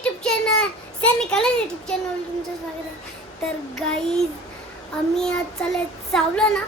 YouTube channel Sammy colour YouTube channel तुमचं स्वागत आहे. तर गाईज आम्ही आज चालले चावला ना.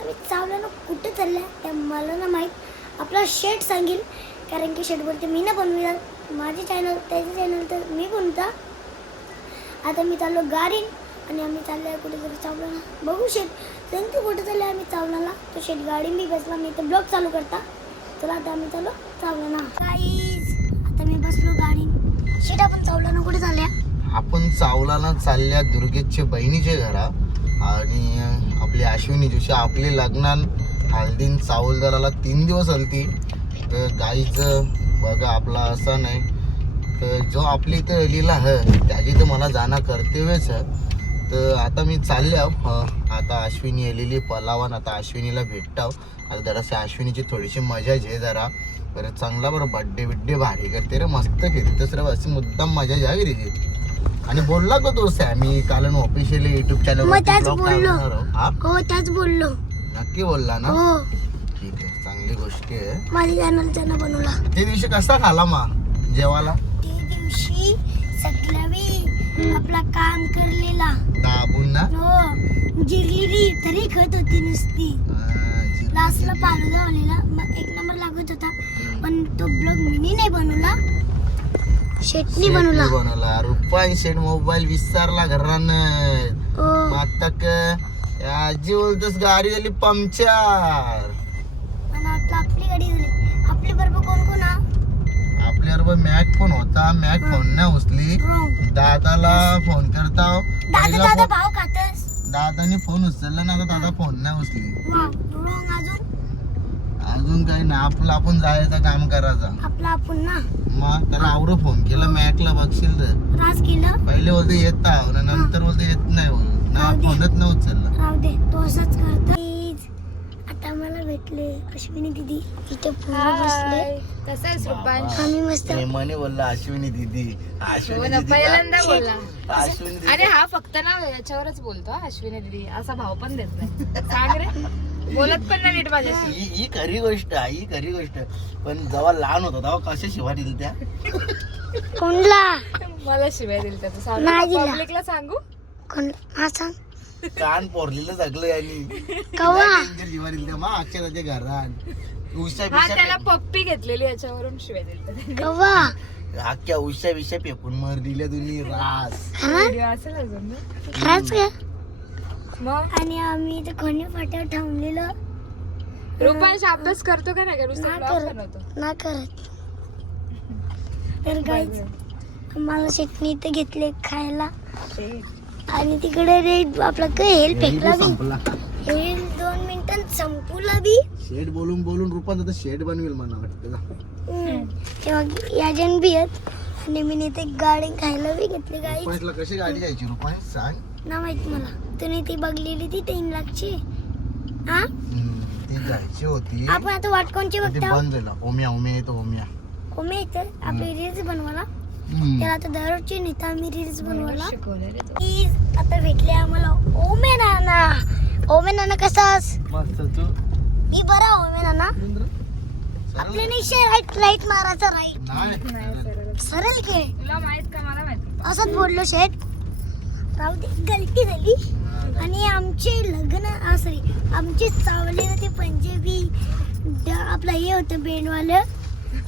आम्ही चावला ना कुठे चाललं आहे त्या मला ना माहीत. आपला शेट सांगेल कारण की शेट बोलते मी ना बनवूया माझे चॅनल त्याचे चॅनल तर मी बनवता. आता मी चाललो गाडीन आणि आम्ही चाललो आहे कुठेतरी चावला ना. बघू शेट सांगतो कुठे चाललं आहे आम्ही चावलाला. तो शेट गाडी मी बसला मी तर ब्लॉग चालू करता. चला आता आम्ही चाललो चावला ना. गाईज आता मी बसलो गाडी. शेट आपण चावला ना कुठे चालल्या. आपण चावलाला चालल्या दुर्गेशच्या बहिणीच्या घरा आणि आपली अश्विनी जोशी आपले लग्नान हळदीन चावलदाराला 3 दिवस हलती. तर गाईचं बघा आपला असा नाही तर जो आपली इथं अलीला ह त्याची तर मला जाणं कर्तव्यच आहे. तर आता मी चालले आता अश्विनी आलेली पलावन. आता अश्विनीला भेटताव. आता जराशी अश्विनीची थोडीशी मजा घे जरा. बरं चांगला बरं बड्डे भारी करते रे मस्त घेते तसं अशी मुद्दाम मजा घ्या रे. आणि बोलला का तो सॅमी काल ऑफिशियली युट्यूब चॅनल हो त्याच बोललो. नक्की बोलला ना. हो ठीक आहे चांगली गोष्ट आहे. माझ्या चॅनलचा बनवला. ते दिवशी कसा खाला मा जेवाला. ते दिवशी सगळ्यावी आपला काम करलेला दाबून ना. हो जिरली तरी खत होती नुसती. लास्टला पालू लावलेला मग 1 नंबर लागत होता. पण तो ब्लॉग मिनी नाही बनवला शेटनी बनवला. रुपान शेट मोबाईल विसरला घरान. आता आजी बोलतोस गाडी झाली पंक्चर. आणि आपली गाडी झाली. आपली बरोबर कोण कोण आपल्या बरोबर मॅक फोन होता. मॅक फोन नाही उचली. दादाला फोन करता. दादा भाव खातस. दादाने फोन उचलला ना. दादा फोन नाही उचली. अजून काही ना आपलं आपण जायचं काम करायचं आपला आपण ना. मग त्याला आवडं फोन केला मॅकला बघशील तर राज केलं. पहिले बोलते येत नंतर बोलते येत नाही बोल ना. फोनच नाही उचलला. राहू दे तो असंच करतो. आता मला भेटले अश्विनी दीदी इथे बसले. कसं आहेस रुपांश? आम्ही मस्त मने बोलला अश्विनी दीदी. हो पहिल्यांदा बोलला. अश्विनी दीदी. अरे हा फक्त ना याच्यावरच बोलतो अश्विनी दीदी. असा भाव पण देत नाही. सांग रे बोलत पण नाही नीट माझ्याशी. ही खरी गोष्ट आहे. ही खरी गोष्ट पण जेव्हा लहान होता तेव्हा कशा शिवा दिल त्या कोणला मला शिवाय दिल त्या नाही दिला. पब्लिकला सांगू कोण हा सांग. कान पोरलेलं सगळं यांनी कवा शिवा दिल त्या मा अक्षराच्या घरात उषा हा बिषा त्याला पप्पी घेतलेली याच्यावरून शिवाय दिल त्या. कवा अख्ख्या उषा बिषा फेकून मर दिल्या तुम्ही रास. व्हिडिओ असेल अजून ना. खरंच का. मग आणि आम्ही इथे खणी फाट्यावर थांबलेलो. रुपांश अभ्यास करतो का नाही का नुसतं vlog बनवतो. ना करत. तर गाईज मला शेटणी इथे घेतले खायला. आणि तिकडे रेड आपला काय हेल फेकला बी. हेल 2 मिनिटांत संपला बी. शेड बोलून बोलून रूपात आता शेड बनवेल मला वाटतं. तेव्हा याजन बी आहेत. आणि मी इथे गाडी खायला बी घेतली. गाईज रुपांशला कशी गाडी घ्यायची रुपांश सांग ना माहित मला. तुम्ही ती बघलेली ती 3 लाखची. हा ती घ्यायची होती. आपण आता वाट कोणची ते बघता. बंद झाला. ओम्या ओम्या येतो ओम्या. कोमे येतं आपली रील्स बनवायला. त्याला आता दररोजची नेता आम्ही रील्स बनवायला. प्लीज आता भेटले आम्हाला ओमे नाना. ओमे नाना कसास. मस्त तू मी बरा ओमे नाना. आपले नाही राईट मारायचा राईट. नाही सरळ खेळ. तुला माहित का मला माहित. असंच बोललो शेट. राहू दे गलती झाली. आणि आमचे लग्न सॉरी आमचे चावले ते पंजाबी आपलं हे होतं बेंडवालं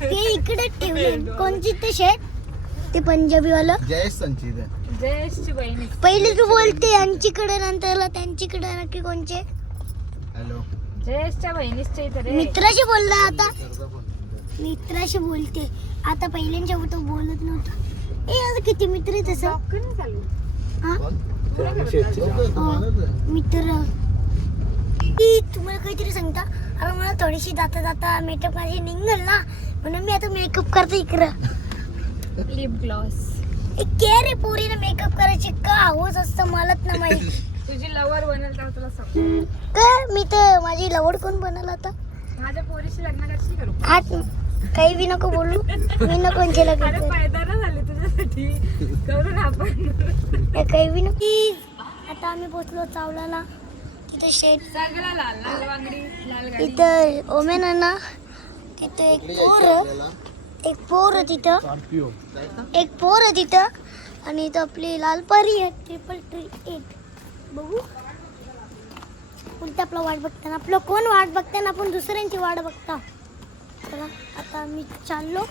ते इकडे ठेवले. कोणची ते शेट ते पंजाबी वालं. जयेश संचित जयेशची बहिणी. पहिले तू बोलते यांचीकडे नंतर त्यांचीकडे नक्की कोणचे. हॅलो जयेशच्या बहिणीच्या इथे रे. मित्राशी बोलला आता. मित्राशी बोलते आता. पहिल्यांच्या तो बोलत नव्हता. आता किती मित्र आहे तसं. हा मित्र तुम्हाला काहीतरी सांगता. अरे मला थोडीशी जाता मेकअप माझी निघल ना म्हणून मी आता मेकअप करते इकडं. Lip gloss. के रे पोरीने मेकअप करायची का हवंच असतं मलाच ना माहिती. तुझी लवर बनेल तर तुला सांग. काय मी तर माझी लवड कोण बनल आता. माझ्या पोरीशी लग्न करशील करू. आज काही बी नको बोलू. मी नको कोणचे लग्न अरे फायदा ना झाले तुझ्यासाठी करू ना आपण. काही बी नको. आता आम्ही पोचलो चावलाला. तिथे शेट सगळं लाल लाल वांगडी लाल गाडी. इथं ओमे नाना. तिथे एक पोर एक पोर आहे तिथं, एक पोर आहे तिथं, आणि इथं आपली लाल परी आहे 333 बघू. कोणतं आपलं वाट बघताना, आपलं कोण वाट बघताना आपण दुसऱ्यांची वाट बघता. चला आता मी चाललो.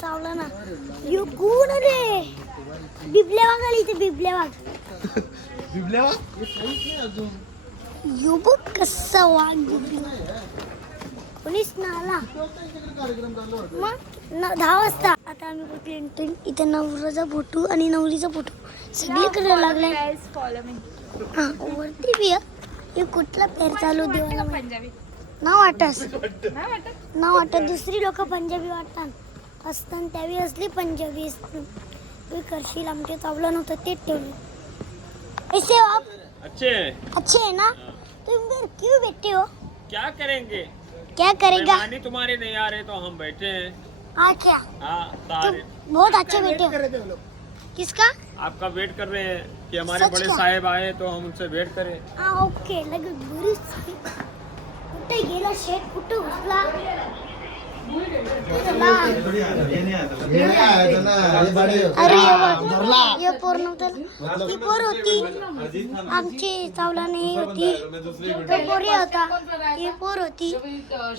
चावला ना यो कोण रे, बिबल्या वाघ आली इथे, बिबल्या वाघ. यो बघ कसा वाघ बिबल्या. कोणीच ना आला. मग 10 वाजता आता आम्ही कुठे एंट्री. इथे नवऱ्याचा फोटो आणि नवरीचा फोटो सगळीकडे लागलाय. हा वरती बी आहे. हे कुठला पेर चालू देवाला पंजाबी नाव वाटस, नाही वाटत. नाव वाटत. दुसरी लोक पंजाबी वाटतात असताना त्यावेळी असली पंजाबी असते. तू करशील आमच्या चावलं नव्हतं ते ठेवलं. ऐसे हो आप अच्छे अच्छे है ना, तुम इधर क्यों बैठे हो, क्या करेंगे? क्या करेगा. मेहमानी तुम्हारे नहीं आ रहे तो हम बैठे हैं। हाँ क्या, हाँ तुम सारे बहुत अच्छे बैठे हो. किसका. आपका वेट कर रहे हैं कि हमारे सच बड़े का? साहेब आए तो हम उनसे वेट करें। हाँ ओके लगे बरीच. कुठे गेला शेट, कुठे घुसला. चला. अरे ये पोर नव्हतं, ती पोर होती आमची चावला नाही होती. तो पोरी होता, ती पोर होती.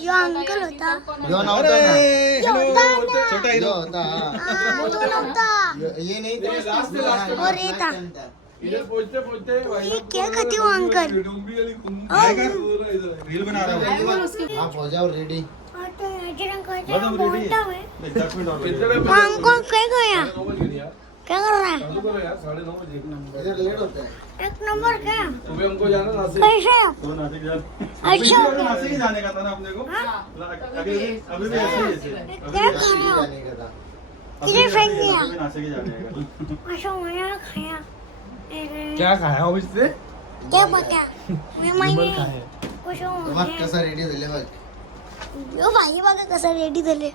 यो अंकल होता. यो होता ना. हाँ, तो नव्हता. और ये था. ये क्या खाती हो अंकल. रील बना रहा हूँ. आप हो जाओ रेडी. अंकल क्या गया, क्या कर रहा है. लेट होता है. एक नंबर क्या सुबह हमको जाना नासिक। कैसे हो? तो नासिक अच्छा नासिक ही जाने का था ना अपने को। अभी भी ऐसे ही है। क्या खा रहे हो. जाने का था. किधर फेंक दिया. अभी नासिक ही जाने का। अच्छा मैंने खाया. क्या खाया हो इससे? क्या पता मैं मैंने कुछ मग कसा रेडी झाले बघ. यो भाई बघा कसं रेडी झाले.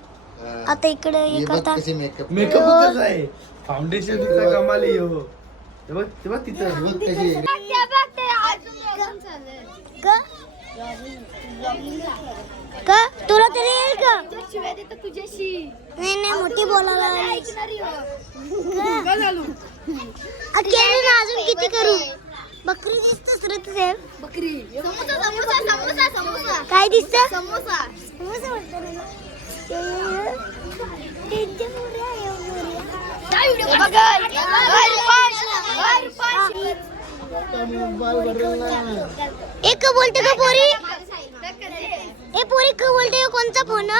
आता इकडे हे हे बघ करता. कसे मेकअप. मेकअप कसं आहे? फाउंडेशन तिथं कमाली हो. ते बघ तिथं. हे बघ कशी. का तुला तरी येईल का. नाही नाही मोठी बोलायला अकेले ना अजून किती करू. बकरी दिसतच रे तुझे. बकरी काय दिसत. समोसा बोलतो रे. एक बोलते का पोरी. ए पोरी का बोलते कोणचा फोन.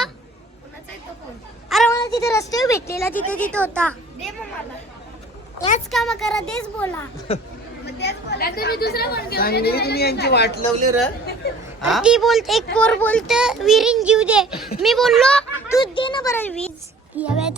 अरे मला तिथे रस्त्यावर भेटलेला, तिथे होता. याच काम करा, तेच बोला. चांगली तुम्ही यांची वाट लावली र. ती बोलते, एक पोर बोलते विहिरीन जीव दे. मी बोललो तू दे ना बरं वीज. या वेळेत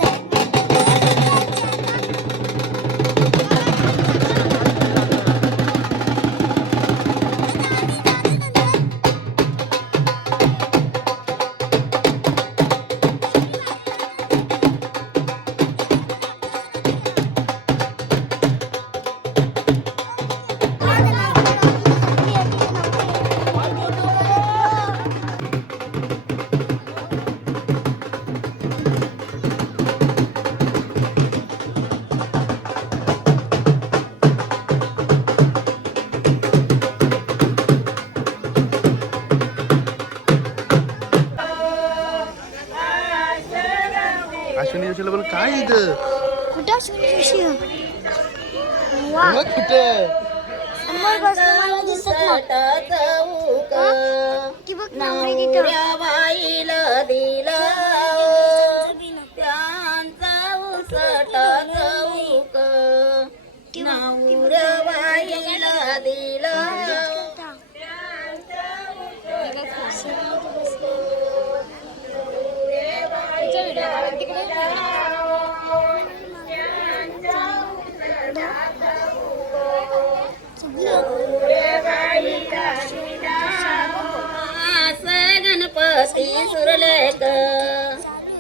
अश्विनी जोशीला बोल काय इथं. कुठं सुनी वा बघ कुठे. समोर बसलं मला दिसत नाही. ती बघ नवरी तिथं.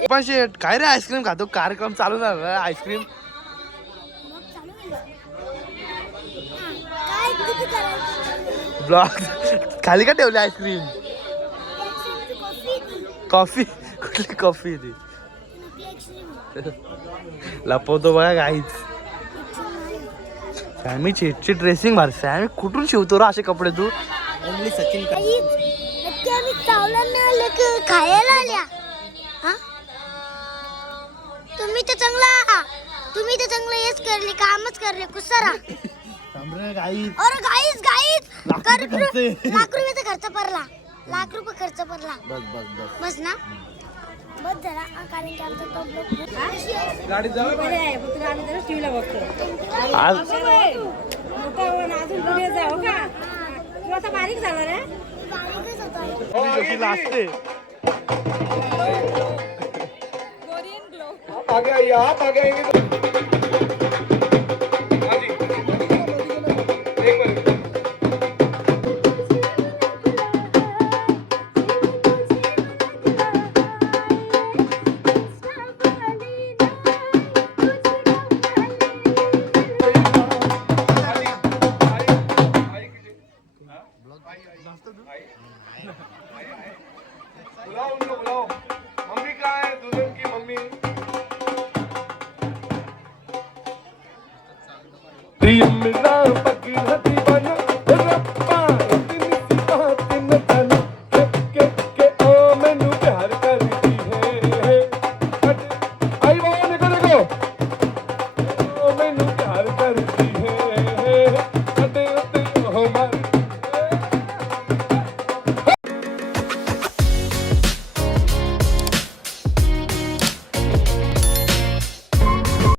पण शेट काय रे आईस्क्रीम खातो. कार्यक्रम चालू झाला आईस्क्रीम. काय किती करायचं. ब्लॉग खाली का ठेवली आईस्क्रीम. कॉफी कुठली कॉफी ती. लपवतो बघा काहीच. सॅमी चेटची ड्रेसिंग भारी. सॅमी कुठून शिवतो रा असे कपडे तू? ओनली सचिन का नक्की आम्ही चावलांना आलं की खायला आल्या हा तुम्ही तर चांगलं हेच करले कामच करले कुसारा. काही अरे गाईस लाख रुपये खर्च. लाख रुपयाचा खर्च पडला. लाख रुपये खर्च पडला. बस बस बस बस ना बस झाला कारण की आमचा टॉप लोक गाडी जाऊ आज बारीकच होता. जोशीला असते. Korean glow.